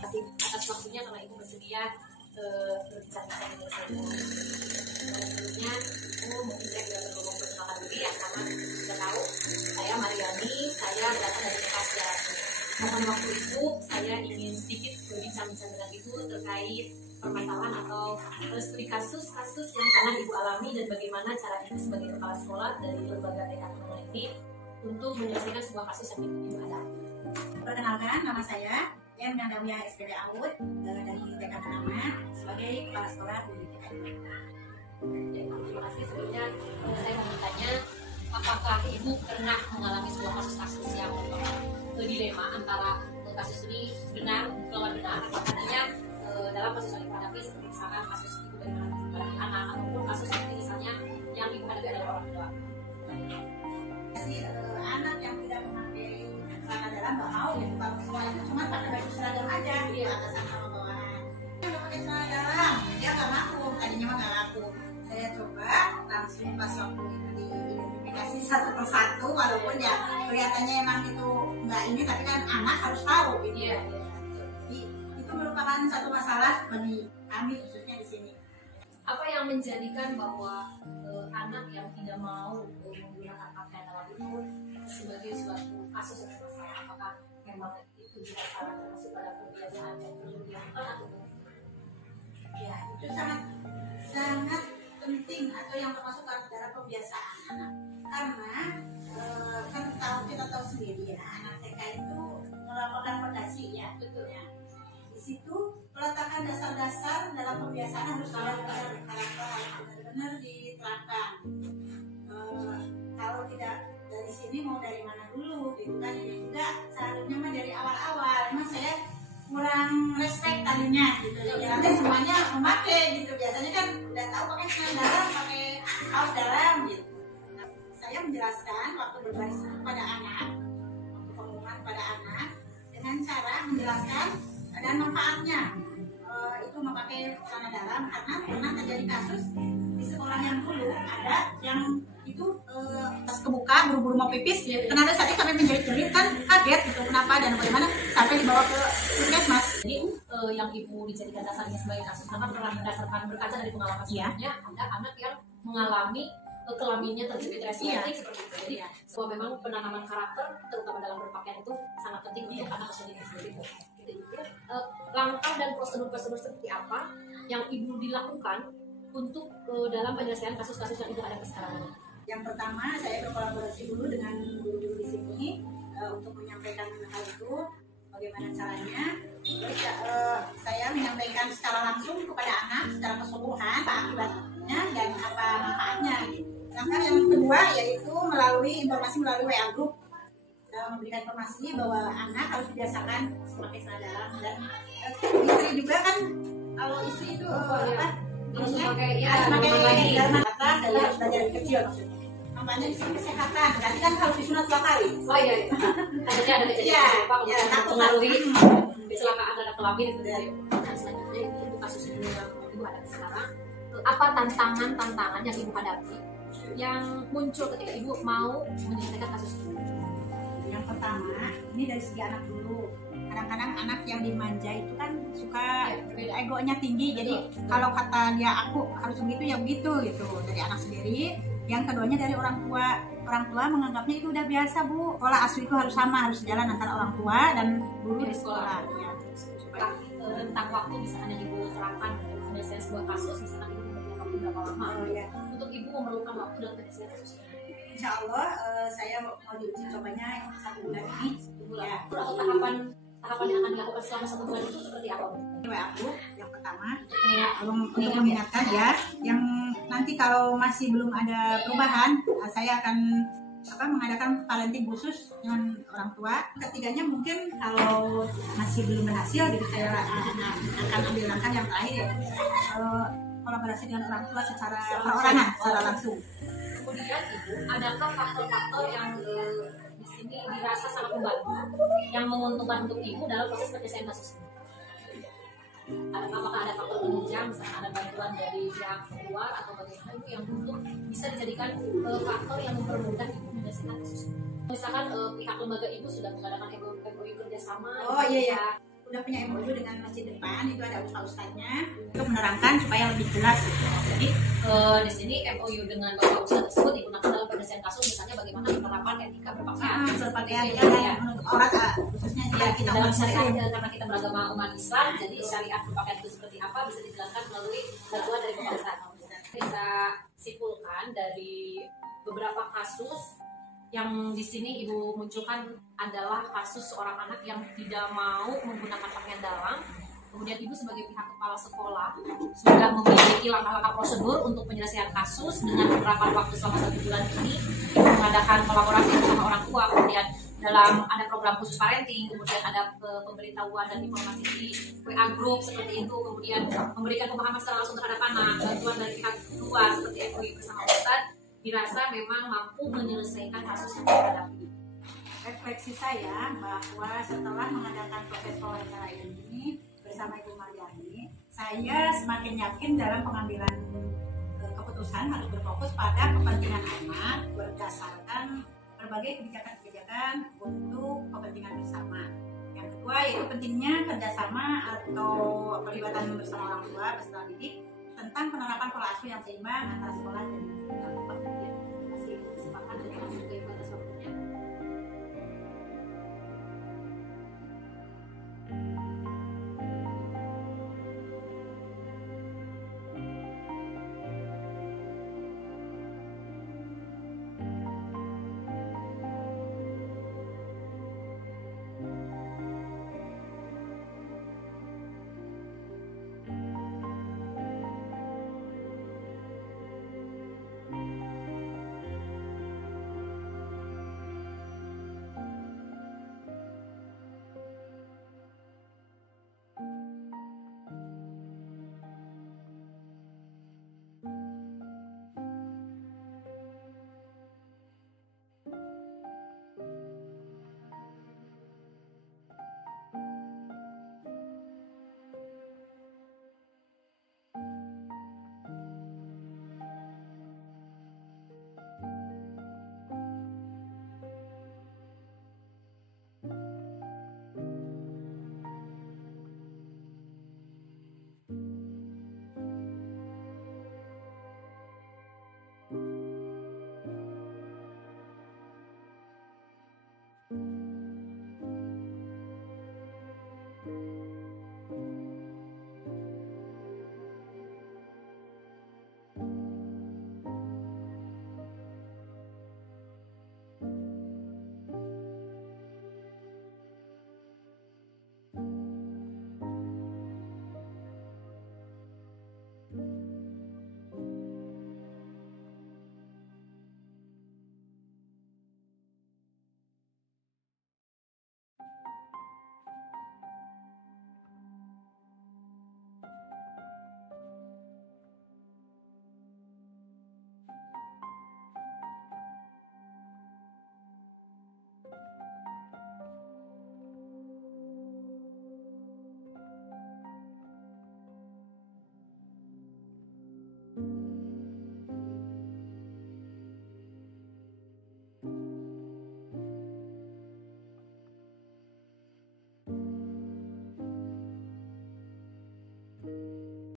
kasih atas waktunya karena ibu bersedia berbicara dengan saya. Sebelumnya mungkin saya tidak perlu memperkenalkan diri ya, karena sudah tahu saya Mariani, saya datang dari Bekasi. Pada waktu itu saya ingin sedikit berbincang-bincang dengan ibu terkait permasalahan atau studi kasus-kasus yang pernah ibu alami dan bagaimana cara ibu sebagai kepala sekolah dari lembaga TK Kementerian ini untuk menyelesaikan sebuah kasus yang ibu hadapi. Perkenalkan, nama saya Nandawiyah SPD Aud dari TK Kenama sebagai kepala sekolah di TK Kenama. Terima kasih. Sebelumnya saya mau bertanya, apakah ibu pernah mengalami sebuah kasus-kasus yang dilema antara kasus ini benar atau benar, artinya dalam kasus yang ibu hadapi seperti misalkan kasus ibu bagaimana menghadapi anak ataupun kasus seperti misalnya yang ibu hadapi adalah orang tua. Anak yang tidak memakai celana dalam nggak mau gitu, kalau sekolah itu cuma pakai baju seragam aja gitu, atasan sama bawahan. Dia udah pakai celana dalam, dia nggak ngaku, tadinya mah nggak ngaku. Saya coba langsung pas waktu itu diidentifikasi satu persatu, walaupun ya kelihatannya emang itu nggak ini, tapi kan anak harus tahu gitu. Iya. Jadi itu merupakan satu masalah bagi kami khususnya di sini. Apa yang menjadikan bahwa anak yang tidak mau menggunakan pakaian dalam itu sebagai suatu kasus yang bermasalah? Apakah memang itu juga salah termasuk pada kebiasaan yang perlu dilakukan atau Ya, itu sangat penting atau yang termasuk dalam kebiasaan anak. Karena kan kita tahu sendiri ya, anak TK itu melakukan fondasi ya, betul ya. Di situ peletakan dasar-dasar dalam kebiasaan harus benar-benar diterapkan. Kalau tidak dari sini mau dari mana dulu gitu kan. Ini juga seharusnya mah dari awal-awal. Emang saya kurang respect tadinya gitu. Jadi nanti semuanya memakai gitu. Biasanya kan udah tahu pakai celana dalam, pakai kaos dalam gitu. Nah, saya menjelaskan waktu berbaris kepada anak, waktu pengumuman pada anak, dengan cara menjelaskan dan manfaatnya. Itu memakai celana dalam karena pernah terjadi kasus di sekolah yang dulu ada yang itu pas kebuka buru-buru mau pipis, kenapa saya sampai menjerit-jerit kan, kaget gitu kenapa dan bagaimana sampai dibawa ke puskesmas. Jadi yang ibu dijadikan dasarnya sebagai kasus karena pernah berdasarkan berkaca dari pengalaman sebelumnya, ada anak yang mengalami kelaminnya terjepit resleting seperti itu. Jadi sebuah memang penanaman karakter terutama dalam berpakaian itu sangat penting untuk anak usia dini seperti itu. Langkah dan prosedur-prosedur seperti apa yang ibu dilakukan untuk dalam penyelesaian kasus-kasus yang ibu hadapi sekarang ini? Yang pertama, saya berkolaborasi dulu dengan guru-guru di sini untuk menyampaikan hal itu, bagaimana caranya. Terus saya menyampaikan secara langsung kepada anak secara keseluruhan apa akibatnya dan apa manfaatnya. Langkah yang kedua yaitu melalui informasi melalui WA group, memberikan informasi bahwa anak harus dibiasakan memakai celana dalam, dan istri juga kan, kalau istri itu harus memakai dalam kata dan harus belajar dari kecil maksudnya. Namanya di sini kesehatan, berarti kan harus disunat 2 kali. Oh iya, ada kejadian serupa mempengaruhi kecelakaan terhadap kelamin itu dari. Nah, selanjutnya itu kasus yang ibu hadapi sekarang. Apa tantangan yang ibu hadapi yang muncul ketika ibu mau menyelesaikan kasus ini? Yang pertama, ini dari segi anak dulu. Kadang-kadang anak yang dimanja itu kan suka egonya tinggi, jadi kalau kata dia aku harus begitu ya begitu gitu, dari anak sendiri. Yang keduanya dari orang tua menganggapnya itu udah biasa bu, sekolah asli itu harus sama, harus sejalan antara orang tua dan guru di sekolah ya. Tentang waktu misalkan yang ibu terapkan dalam penyelesaian sebuah kasus, misalkan ibu memerlukan waktu berapa lama untuk ibu memerlukan waktu dalam penyelesaian kasus ini? Insya Allah saya mau diuji cobanya 1 bulan ini. Ya. Tahapan yang akan dilakukan selama 1 bulan itu seperti apa? WA group yang pertama untuk mengingatkan ya, yang nanti kalau masih belum ada perubahan, saya akan mengadakan parenting khusus dengan orang tua. Ketiganya mungkin kalau masih belum berhasil, jadi saya akan ambil langkah yang terakhir ya, kolaborasi dengan orang tua secara perorangan, secara langsung. Kemudian ibu, adakah faktor-faktor yang di sini dirasa sangat membantu, yang menguntungkan untuk ibu dalam proses penyelesaian kasus ini? Apakah ada faktor penunjang, misalnya ada bantuan dari pihak luar atau bagaimana ibu yang untuk bisa dijadikan faktor yang mempermudah ibu menyelesaikan kasus ini? Misalkan pihak lembaga ibu sudah mengadakan MOU kerjasama, iya. udah punya MOU dengan masjid depan, itu ada ustaz-ustaznya untuk menerangkan supaya lebih jelas gitu. Jadi di sini MOU dengan Bapak Ustaz tersebut digunakan dalam penyelesaian kasus, misalnya bagaimana penerapan etika berpakaian Seperti itu yang ya. menutup aurat, khususnya jika kita Dalam umat syariat muslim. karena kita beragama umat Islam, jadi syariat berpakaian itu seperti apa bisa dijelaskan melalui bantuan dari Bapak Ustaz. Bisa simpulkan dari beberapa kasus yang di sini Ibu munculkan adalah kasus seorang anak yang tidak mau menggunakan pakaian dalam. Kemudian Ibu sebagai pihak kepala sekolah sudah memiliki langkah-langkah prosedur untuk penyelesaian kasus dengan penerapan waktu selama 1 bulan ini, mengadakan kolaborasi bersama orang tua, kemudian dalam ada program khusus parenting, kemudian ada pemberitahuan dan informasi di WA group seperti itu, kemudian memberikan pemahaman secara langsung terhadap anak, bantuan dari pihak luar seperti FOI bersama Ustadz, dirasa memang mampu menyelesaikan kasus yang dihadapi. Refleksi saya bahwa setelah mengadakan proses wawancara ini bersama Ibu Maryani, saya semakin yakin dalam pengambilan keputusan harus berfokus pada kepentingan anak berdasarkan berbagai kebijakan-kebijakan untuk kepentingan bersama. Yang kedua yaitu pentingnya kerjasama atau pelibatan bersama orang tua peserta didik tentang penerapan pola asuh yang seimbang antara sekolah dan